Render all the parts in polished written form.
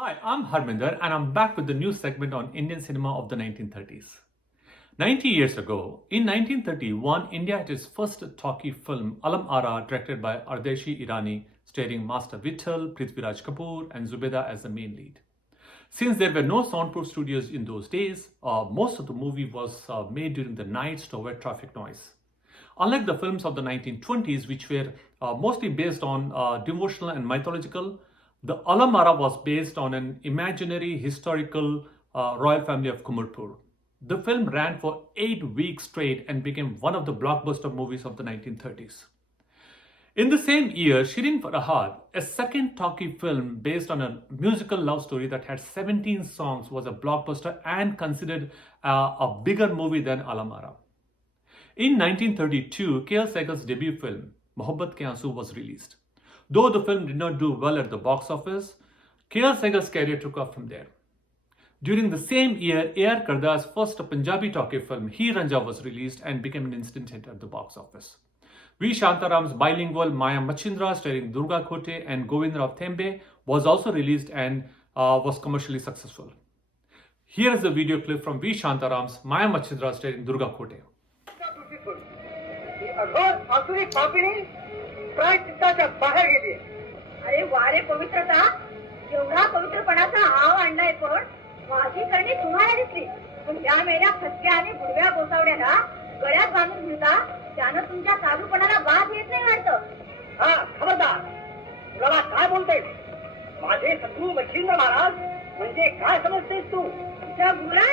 Hi, I'm Harminder and I'm back with the new segment on Indian cinema of the 1930s. 90 years ago, in 1931, India had its first talkie film, Alam Ara, directed by Ardeshi Irani, starring Master Vittal, Prithviraj Kapoor, and Zubeda as the main lead. Since there were no soundproof studios in those days, most of the movie was made during the nights to avoid traffic noise. Unlike the films of the 1920s, which were mostly based on devotional and mythological, the Alamara was based on an imaginary historical royal family of Kumurpur. The film ran for 8 weeks straight and became one of the blockbuster movies of the 1930s. In the same year, Shirin Farhad, a second talkie film based on a musical love story that had 17 songs, was a blockbuster and considered a bigger movie than Alamara. In 1932, K.L. Segal's debut film, Mohabbat Ke Aansu, was released. Though the film did not do well at the box office, K.L. Segal's career took off from there. During the same year, A.R. Kardar's first Punjabi talkie film, Heer Ranjha, was released and became an instant hit at the box office. V. Shantaram's bilingual Maya Machindra, starring Durga Khote and Govindrav Thembe, was also released and was commercially successful. Here is a video clip from V. Shantaram's Maya Machindra, starring Durga Khote. असुरी पापिणी प्रायश्चित्ताच्या बाहेर गेली. अरे वारे पवित्रता, एवढा पवित्रपणाचा आव आणलाय पण माझी करणी तुम्हाला दिसली. पण त्या मेल्या फटक्या आणि गुडव्या गोसावड्याला गळ्यात बांधून घेता त्यानं तुमच्या साधूपणाला बाध येत नाही वाटतं. हा खबरदार, तुला काय बोलते? माझे सद्गुरू मच्छिंद्र महाराज म्हणजे काय समजतेस तू? तुझ्या गुरुला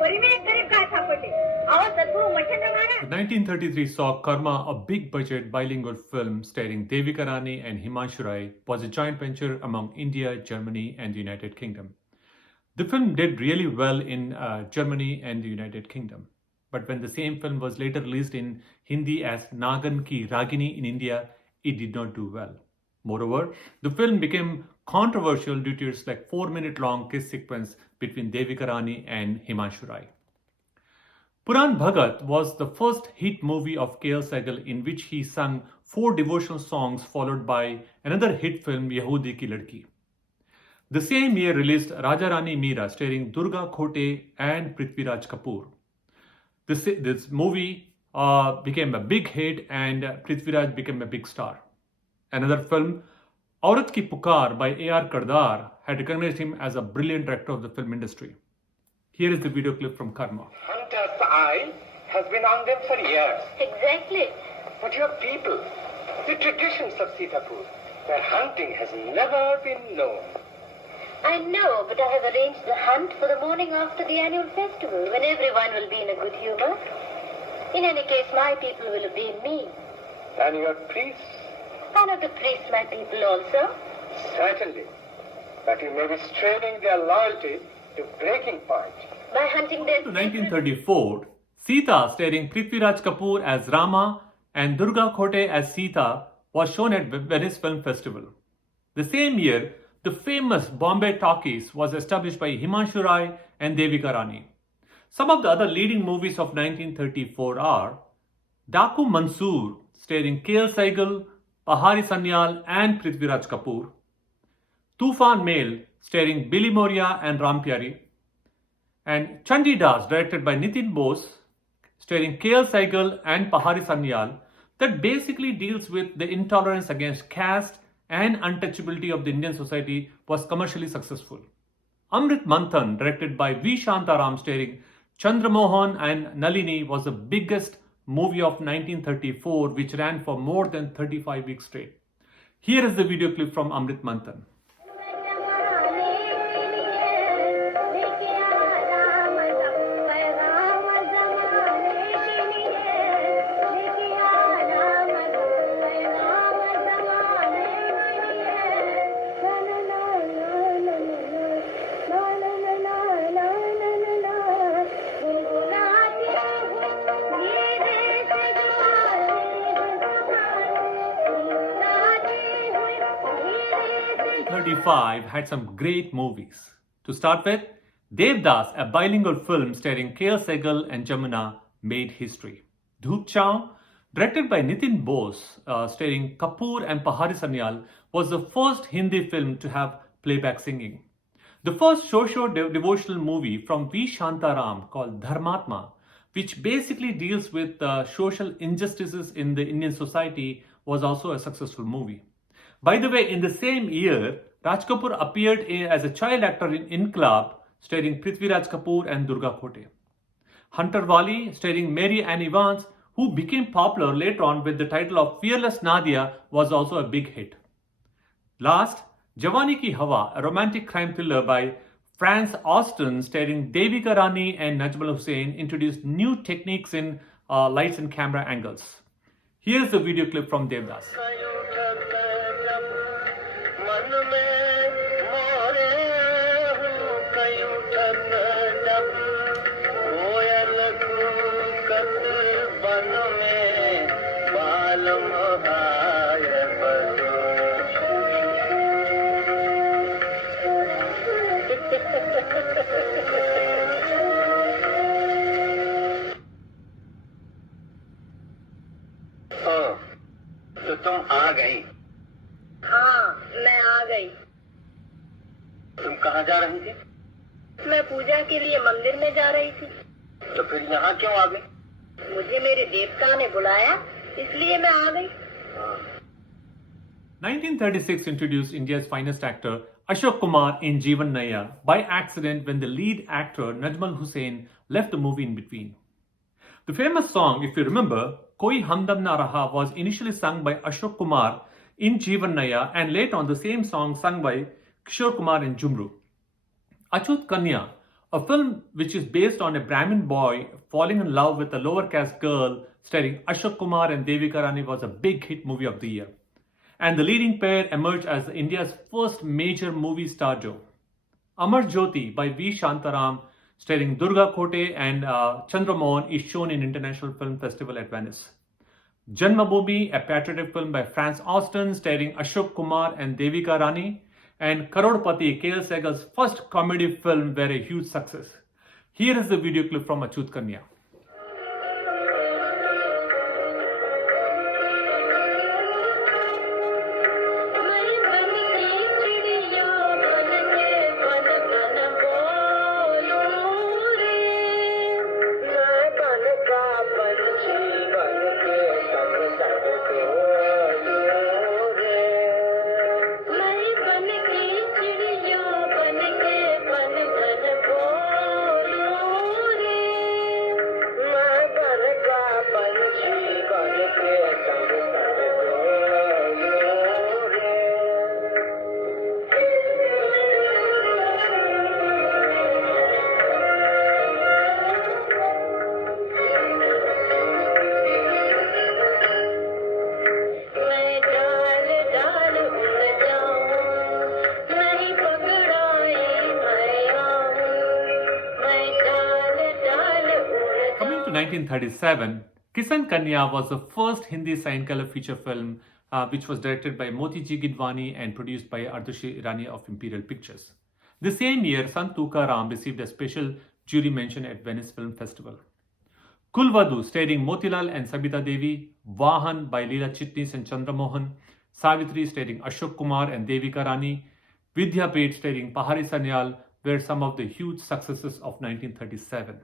परिमे एक गरीब काय सापडले. अहो सद्गुरू मच्छिंद्र महाराज. 1933 saw Karma, a big-budget bilingual film starring Devika Rani and Himanshu Rai, was a joint venture among India, Germany, and the United Kingdom. The film did really well in Germany and the United Kingdom. But when the same film was later released in Hindi as Nagan Ki Ragini in India, it did not do well. Moreover, the film became controversial due to its 4-minute-long kiss sequence between Devika Rani and Himanshu Rai. Puran Bhagat was the first hit movie of K.L. Segal in which he sung 4 devotional songs followed by another hit film, Yehudi Ki Ladki. The same year released Raja Rani Meera, starring Durga Khote and Prithviraj Kapoor. This movie became a big hit and Prithviraj became a big star. Another film, Aurat Ki Pukar by A.R. Kardar, had recognized him as a brilliant director of the film industry. Here is the video clip from Karma. Hunter's eye has been on them for years. Exactly. But your people, the traditions of Sitapur, their hunting has never been known. I know, but I have arranged the hunt for the morning after the annual festival, when everyone will be in a good humor. In any case, my people will obey me. And your priests? Are not the priests my people also? Certainly. But you may be straining their loyalty to breaking point. By hunting their... To 1934, Sita, starring Prithviraj Kapoor as Rama and Durga Khote as Sita, was shown at Venice Film Festival. The same year, the famous Bombay Talkies was established by Himanshu Rai and Devika Rani. Some of the other leading movies of 1934 are Daku Mansoor, starring K.L. Segal, Pahari Sanyal and Prithviraj Kapoor, Tufan Mail, starring Billy Moria and Ram Pyari, and Chandi Das, directed by Nitin Bose, starring K.L. Segal and Pahari Sanyal, that basically deals with the intolerance against caste and untouchability of the Indian society, was commercially successful. Amrit Manthan, directed by V. Shantaram, starring Chandramohan and Nalini, was the biggest movie of 1934, which ran for more than 35 weeks straight. Here is the video clip from Amrit Manthan. Had some great movies. To start with, Devdas, a bilingual film starring K.L. Segal and Jamuna, made history. Dhoop Chhaon, directed by Nitin Bose, starring Kapoor and Pahari Sanyal, was the first Hindi film to have playback singing. The first socio-devotional movie from V. Shantaram called Dharmatma, which basically deals with social injustices in the Indian society, was also a successful movie. By the way, in the same year, Raj Kapoor appeared as a child actor in Inqilab, starring Prithviraj Kapoor and Durga Khote. Hunter Wali, starring Mary Ann Evans, who became popular later on with the title of Fearless Nadia, was also a big hit. Last, Jawani Ki Hawa, a romantic crime thriller by Franz Austin, starring Devika Rani and Najmal Hussain, introduced new techniques in lights and camera angles. Here's a video clip from Devdas. तो तुम आ गई? हाँ, मैं आ गई। तुम कहाँ जा रही थी? मैं पूजा के लिए मंदिर में जा रही थी। तो फिर यहाँ क्यों आ गई? मुझे मेरे देवता ने बुलाया, इसलिए मैं आ गई। 1936 introduced India's finest actor Ashok Kumar in Jeevan Naya by accident when the lead actor Najmal Hussain left the movie in between. The famous song, if you remember, Koi Hamdam Na Raha, was initially sung by Ashok Kumar in Jeevan Naya and later on the same song sung by Kishore Kumar in Jumru. Achut Kanya, a film which is based on a Brahmin boy falling in love with a lower caste girl starring Ashok Kumar and Devika Rani, was a big hit movie of the year. And the leading pair emerged as India's first major movie star duo. Amar Jyoti by V. Shantaram, starring Durga Khote and Chandramohan, is shown in International Film Festival at Venice. Janmabhoomi, a patriotic film by Franz Austin, starring Ashok Kumar and Devika Rani, and Karodpati, K.L. Segal's first comedy film, were a huge success. Here is the video clip from Achut Kanya. Coming to 1937, Kisan Kanya was the first Hindi sign-color feature film which was directed by Motiji Gidwani and produced by Ardushi Irani of Imperial Pictures. The same year, Sant Tukaram received a special jury mention at Venice Film Festival. Kulvadu, starring Motilal and Sabita Devi, Vahan by Leela Chitnis and Chandramohan, Savitri, starring Ashok Kumar and Devika Rani, Vidyapet, starring Pahari Sanyal, were some of the huge successes of 1937.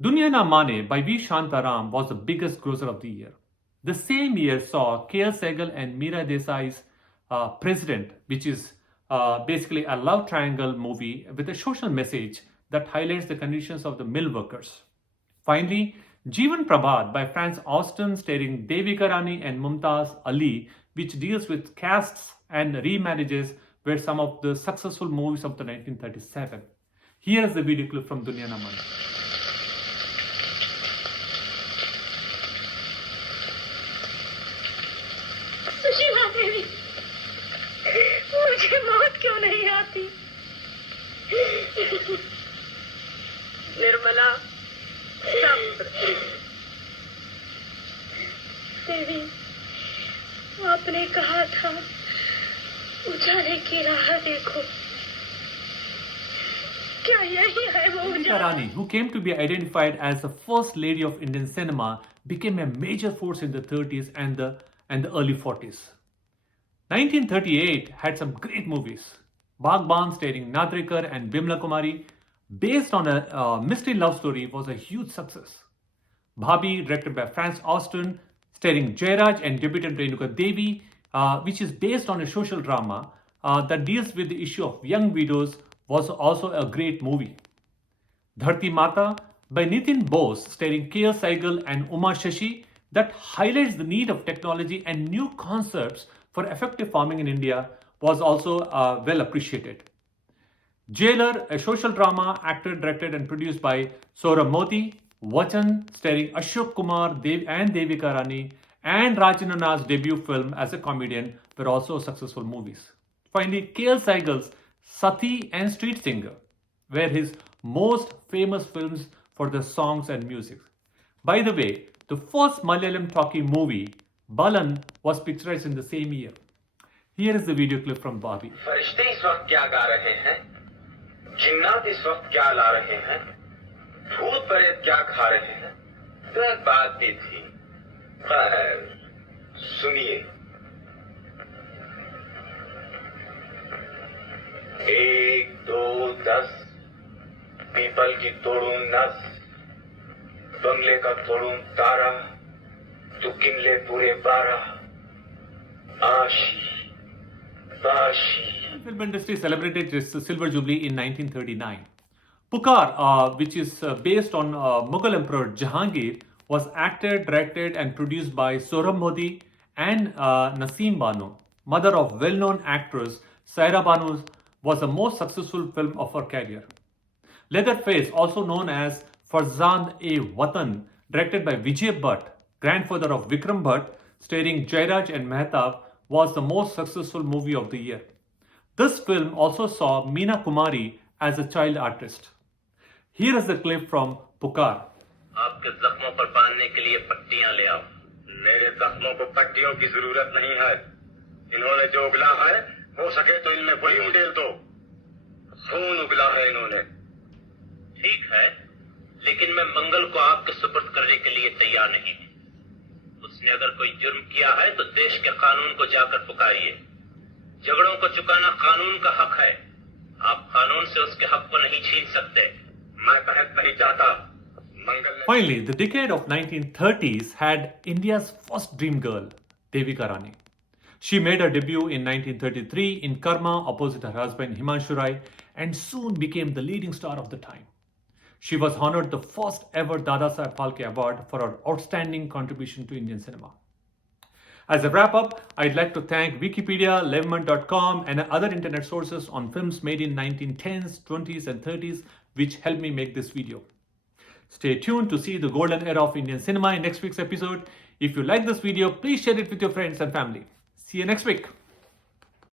Duniya Na Mane by V. Shantaram was the biggest grosser of the year. The same year saw K.L. Sehgal and Meera Desai's President, which is basically a love triangle movie with a social message that highlights the conditions of the mill workers. Finally, Jeevan Prabhat by Franz Austin, starring Devika Rani and Mumtaz Ali, which deals with castes and remarriages, were some of the successful movies of the 1937. Here is the video clip from Duniya Na Mane. Sushila Devi, मुझे मौत क्यों नहीं आती? निर्मला, देवी, आपने कहा था उजाले की राह देखो। क्या यही है वो Devika Rani, who came to be identified as the first lady of Indian cinema, became a major force in the 30s and the early 40s. 1938 had some great movies. Bagban, starring Nadrikar and Bimla Kumari, based on a mystery love story, was a huge success. Bhabhi, directed by Franz Austin, starring Jairaj and debutant Renuka Devi, which is based on a social drama that deals with the issue of young widows, was also a great movie. Dharti Mata by Nitin Bose, starring K.L. Saigal and Uma Shashi, that highlights the need of technology and new concepts for effective farming in India, was also well appreciated. Jailer, a social drama acted, directed and produced by Saurabh Modi. Vachan, starring Ashok Kumar and Devika Rani, and Rajendran's debut film as a comedian, were also successful movies. Finally, K.L. Saigal's Sati and Street Singer were his most famous films for the songs and music. By the way, the first Malayalam talkie movie, Balan, was picturized in the same year. Here is the video clip from Bhabhi. फरिश्ते इस वक्त क्या गा रहे हैं, जिन्नात इस वक्त क्या ला रहे हैं, भूत प्रेत क्या खा रहे हैं, तो एक बात भी थी। खैर, सुनिए। 1, 2, 10, पीपल की तोड़ूं नस, बंगले का तोड़ूं तारा, तू किनले पूरे 12, आशी बाशी। Film industry celebrated its silver jubilee in 1939. Pukar, which is based on Mughal Emperor Jahangir, was acted, directed and produced by Saurabh Modi and Naseem Bano. Mother of well-known actress Saira Banu, was the most successful film of her career. Leatherface, also known as Farzand-e-Watan, directed by Vijay Bhatt, grandfather of Vikram Bhatt, starring Jairaj and Mehtab, was the most successful movie of the year. This film also saw Meena Kumari as a child artist. Here is the clip from Pukar. आपके जख्मों पर बांधने के लिए पट्टियां ले आओ। मेरे जख्मों को पट्टियों की जरूरत नहीं है। इन्होंने जो उगला है, हो सके तो इनमें वही उड़ेल दो। खून उगला है इन्होंने। ठीक है, लेकिन मैं मंगल को आपके सुपुर्द करने के लिए तैयार नहीं। उसने अगर कोई जुर्म किया है तो देश के कानून को जाकर पुकारिए। झगड़ों को चुकाना कानून का हक है। आप कानून से उसके हक को नहीं छीन सकते। मैं बहस नहीं चाहता। Finally, the decade of 1930s had India's first dream girl, Devika Rani. She made her debut in 1933 in Karma opposite her husband Himanshu Rai and soon became the leading star of the time. She was honored the first ever Dadasaheb Phalke Award for her outstanding contribution to Indian cinema. As a wrap-up, I'd like to thank Wikipedia, Levman.com and other internet sources on films made in 1910s, 20s and 30s which helped me make this video. Stay tuned to see the golden era of Indian cinema in next week's episode. If you like this video, please share it with your friends and family. See you next week.